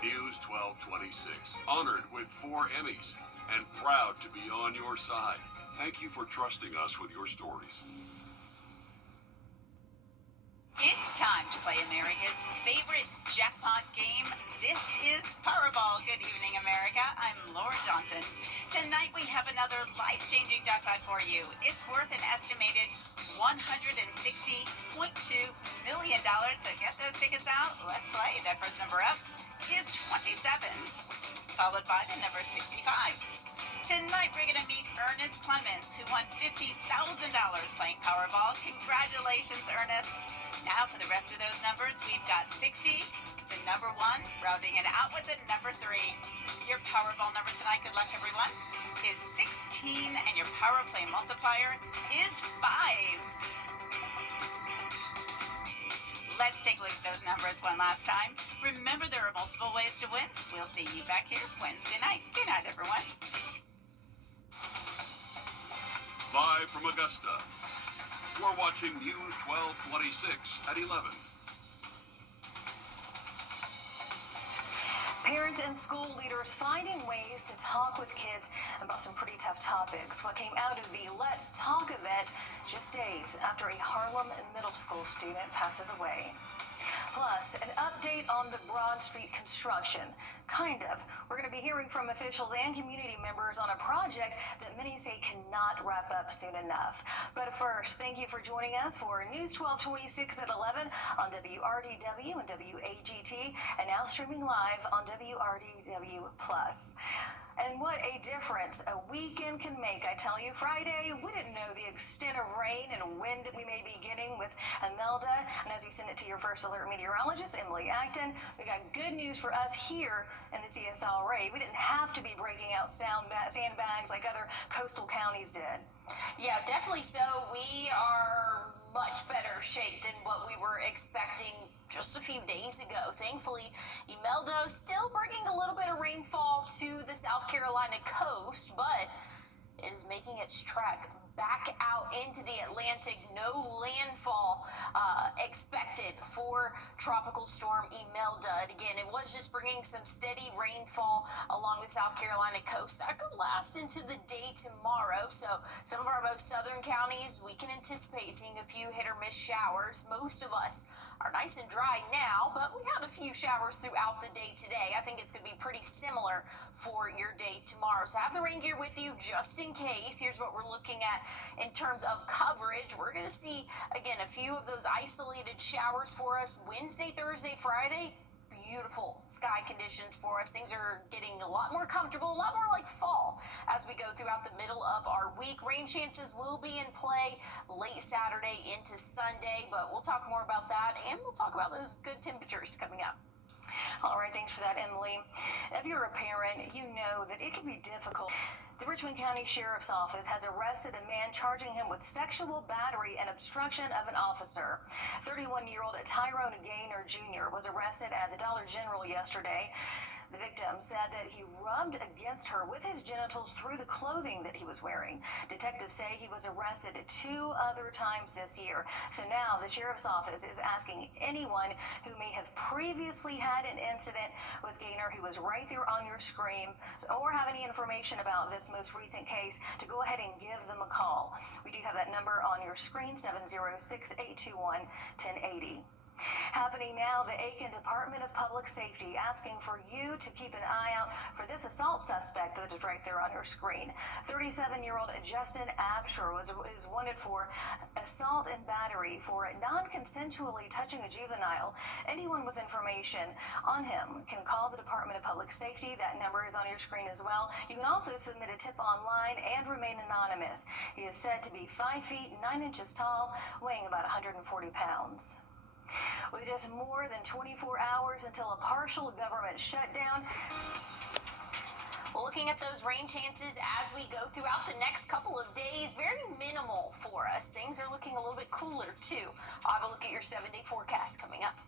News 1226, honored with 4 Emmys and proud to be on your side. Thank you for trusting us with your stories. It's time to play America's favorite jackpot game. This is Powerball. Good evening, America. I'm Laura Johnson. Tonight we have another life-changing jackpot for you. It's worth an estimated $160.2 million. So get those tickets out. Let's play. That first number up is 27, followed by the number 65. Tonight we're going to meet Ernest Clements, who won $50,000 playing Powerball. Congratulations, Ernest. Now for the rest of those numbers, we've got 60, the number 1, rounding it out with the number 3. Your Powerball number tonight, good luck everyone, is 16, and your Power Play multiplier is 5. Let's take a look at those numbers one last time. Remember, there are multiple ways to win. We'll see you back here Wednesday night. Good night, everyone. Live from Augusta, we're watching News 1226 at 11. Parents and school leaders finding ways to talk with kids about some pretty tough topics. What came out of the Let's Talk event just days after a Harlem middle school student passes away. Plus, an update on the Broad Street construction. Kind of. We're going to be hearing from officials and community members on a project that many say cannot wrap up soon enough. But first, thank you for joining us for News 1226 at 11 on WRDW and WAGT, and now streaming live on WRDW+. And what a difference a weekend can make. I tell you, Friday, we didn't know the extent of rain and wind that we may be getting with Imelda. And as we send it to your first alert meteorologist, Emily Acton, we got good news for us here in the CSLRA. We didn't have to be breaking out sandbags like other coastal counties did. Yeah, definitely so. We are much better shape than what we were expecting just a few days ago. Thankfully, Imelda still bringing a little bit of rainfall to the South Carolina coast, but it is making its trek back out into the Atlantic. No landfall expected for Tropical Storm Imelda. And again, it was just bringing some steady rainfall along the South Carolina coast. That could last into the day tomorrow. So some of our most southern counties, we can anticipate seeing a few hit or miss showers. Most of us are nice and dry now, but we had a few showers throughout the day today. I think it's going to be pretty similar for your day tomorrow. So have the rain gear with you just in case. Here's what we're looking at in terms of coverage. We're going to see, again, a few of those isolated showers for us Wednesday, Thursday, Friday. Beautiful sky conditions for us. Things are getting a lot more comfortable, a lot more like fall as we go throughout the middle of our week. Rain chances will be in play late Saturday into Sunday, but we'll talk more about that, and we'll talk about those good temperatures coming up. All right, thanks for that, Emily. If you're a parent, you know that it can be difficult. The Richmond County Sheriff's Office has arrested a man charging him with sexual battery and obstruction of an officer. 31-year-old Tyrone Gaynor Jr. was arrested at the Dollar General yesterday. The victim said that he rubbed against her with his genitals through the clothing that he was wearing. Detectives say he was arrested 2 other times this year. So now the Sheriff's Office is asking anyone who may have previously had an incident with Gaynor, who was right there on your screen, or have any information about this most recent case, to go ahead and give them a call. We do have that number on your screen, 706-821-1080. Happening now, the Aiken Department of Public Safety asking for you to keep an eye out for this assault suspect that is right there on your screen. 37-year-old Justin Absher is wanted for assault and battery for non-consensually touching a juvenile. Anyone with information on him can call the Department of Public Safety. That number is on your screen as well. You can also submit a tip online and remain anonymous. He is said to be 5 feet 9 inches tall, weighing about 140 pounds. With just more than 24 hours until a partial government shutdown. Well, looking at those rain chances as we go throughout the next couple of days, very minimal for us. Things are looking a little bit cooler, too. I'll have a look at your 7-day forecast coming up.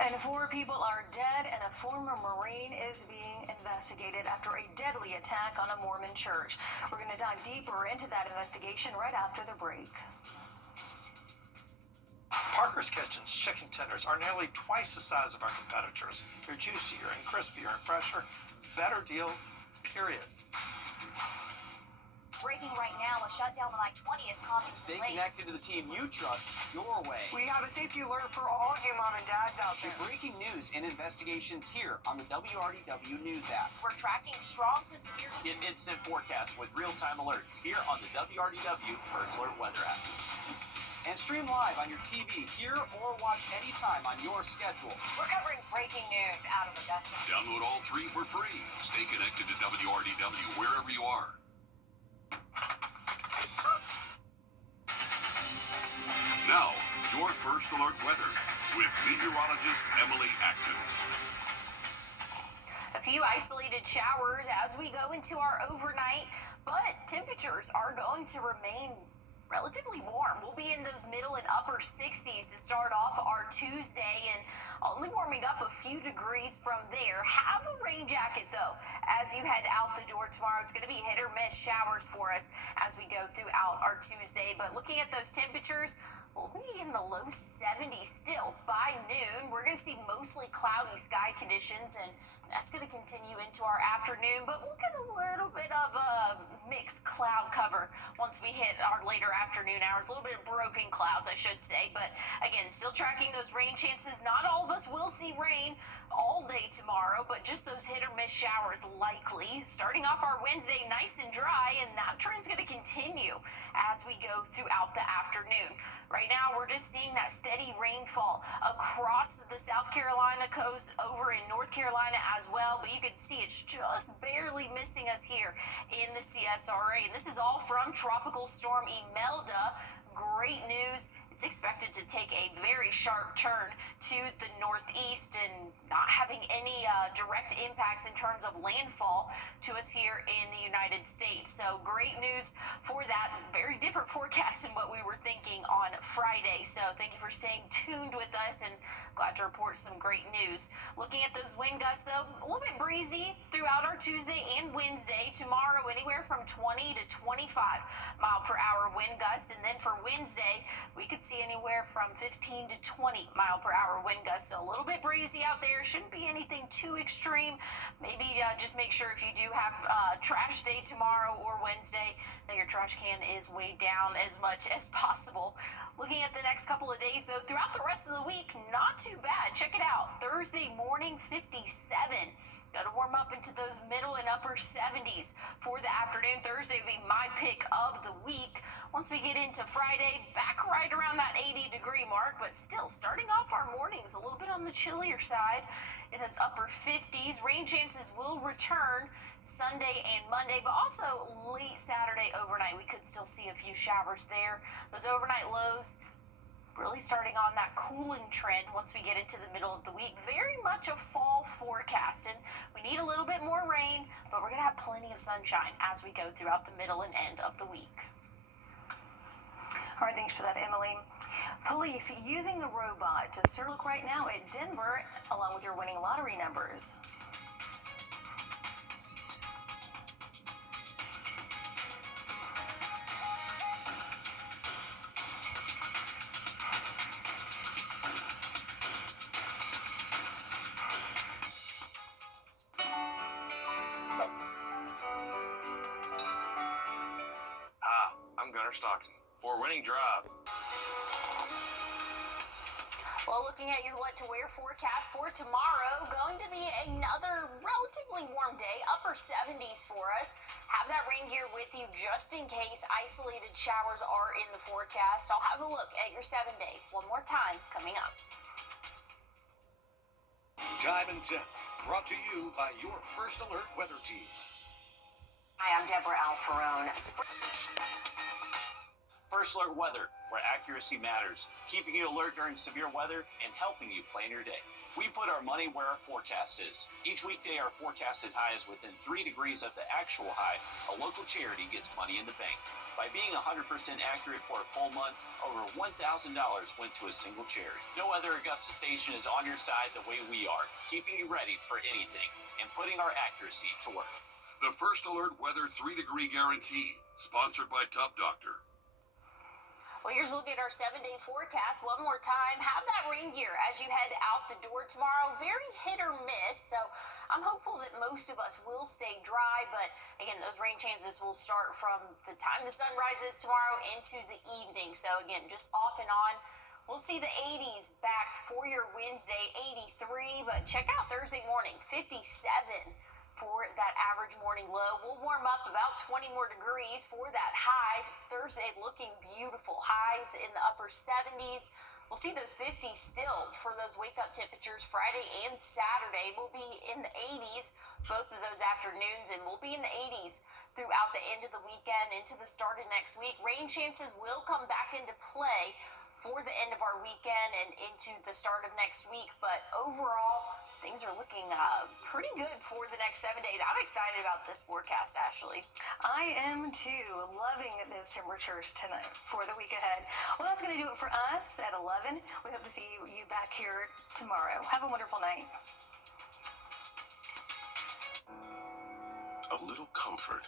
And 4 people are dead, and a former Marine is being investigated after a deadly attack on a Mormon church. We're going to dive deeper into that investigation right after the break. Parker's Kitchen's chicken tenders are nearly twice the size of our competitors. They're juicier and crispier and fresher. Better deal, period. Breaking right now, a shutdown on I-20 is causing Stay delays. connected to the team you trust your way. We have a safety alert for all you mom and dads out there. Breaking news and investigations here on the WRDW News app. We're tracking strong to severe. Get instant forecasts with real-time alerts here on the WRDW First Alert Weather app. And stream live on your TV, here or watch anytime on your schedule. We're covering breaking news out of Augusta. Download all three for free. Stay connected to WRDW wherever you are. Now, your First Alert weather with meteorologist Emily Acton. A few isolated showers as we go into our overnight, but temperatures are going to remain relatively warm. We'll be in those middle and upper 60s to start off our Tuesday, and only warming up a few degrees from there. Have a rain jacket though as you head out the door tomorrow. It's going to be hit or miss showers for us as we go throughout our Tuesday, but looking at those temperatures, we'll be in the low 70s still by noon. We're going to see mostly cloudy sky conditions, and that's going to continue into our afternoon, but we'll get a little bit of a mixed cloud cover once we hit our later afternoon hours. A little bit of broken clouds, I should say, but again, still tracking those rain chances. Not all of us will see rain all day tomorrow, but just those hit or miss showers likely. Starting off our Wednesday nice and dry, and that trend's going to continue as we go throughout the afternoon. Right now, we're just seeing that steady rainfall across the South Carolina coast, over in North Carolina as well, but you can see it's just barely missing us here in the CSRA. And this is all from Tropical Storm Imelda. Great news. It's expected to take a very sharp turn to the northeast and not having any direct impacts in terms of landfall to us here in the United States. So great news for that. Very different forecast than what we were thinking on Friday. So thank you for staying tuned with us, and glad to report some great news. Looking at those wind gusts though, a little bit breezy throughout our Tuesday and Wednesday. Tomorrow anywhere from 20 to 25 mile per hour wind gusts, and then for Wednesday we could see anywhere from 15 to 20 mile per hour wind gusts. So a little bit breezy out there. Shouldn't be anything too extreme. Maybe just make sure if you do have trash day tomorrow or Wednesday that your trash can is weighed down as much as possible. Looking at the next couple of days though, throughout the rest of the week, not too bad. Check it out. Thursday morning, 57. Got to warm up into those middle and upper 70s for the afternoon. Thursday will be my pick of the week. Once we get into Friday, back right around that 80-degree mark, but still starting off our mornings a little bit on the chillier side in those upper 50s. Rain chances will return Sunday and Monday, but also late Saturday overnight. We could still see a few showers there. Those overnight lows really starting on that cooling trend once we get into the middle of the week. Very much a fall forecast, and we need a little bit more rain, but we're going to have plenty of sunshine as we go throughout the middle and end of the week. All right, thanks for that, Emily. Police using the robot to look right now at Denver, along with your winning lottery numbers. Stockton for winning drive. Well, looking at your what to wear forecast for tomorrow, going to be another relatively warm day, upper 70s for us. Have that rain gear with you just in case isolated showers are in the forecast. I'll have a look at your 7-day one more time coming up. Time and Tip, brought to you by your First Alert weather team. Hi, I'm Deborah Alfarone. First Alert Weather, where accuracy matters, keeping you alert during severe weather and helping you plan your day. We put our money where our forecast is. Each weekday, our forecasted high is within 3 degrees of the actual high. A local charity gets money in the bank. By being 100% accurate for a full month, over $1,000 went to a single charity. No other Augusta station is on your side the way we are, keeping you ready for anything and putting our accuracy to work. The First Alert Weather 3-degree guarantee, sponsored by Tub Doctor. Well, here's a look at our 7-day forecast one more time. Have that rain gear as you head out the door tomorrow. Very hit or miss, so I'm hopeful that most of us will stay dry, but again, those rain chances will start from the time the sun rises tomorrow into the evening. So again, just off and on. We'll see the 80s back for your Wednesday, 83, but check out Thursday morning, 57 for that average morning low. We'll warm up about 20 more degrees for that high. Thursday looking beautiful. Highs in the upper 70s. We'll see those 50s still for those wake-up temperatures. Friday and Saturday will be in the 80s, both of those afternoons, and we'll be in the 80s throughout the end of the weekend into the start of next week. Rain chances will come back into play for the end of our weekend and into the start of next week, but overall, things are looking pretty good for the next 7 days. I'm excited about this forecast, Ashley. I am too. Loving those temperatures tonight for the week ahead. Well, that's going to do it for us at 11. We hope to see you back here tomorrow. Have a wonderful night. A little comfort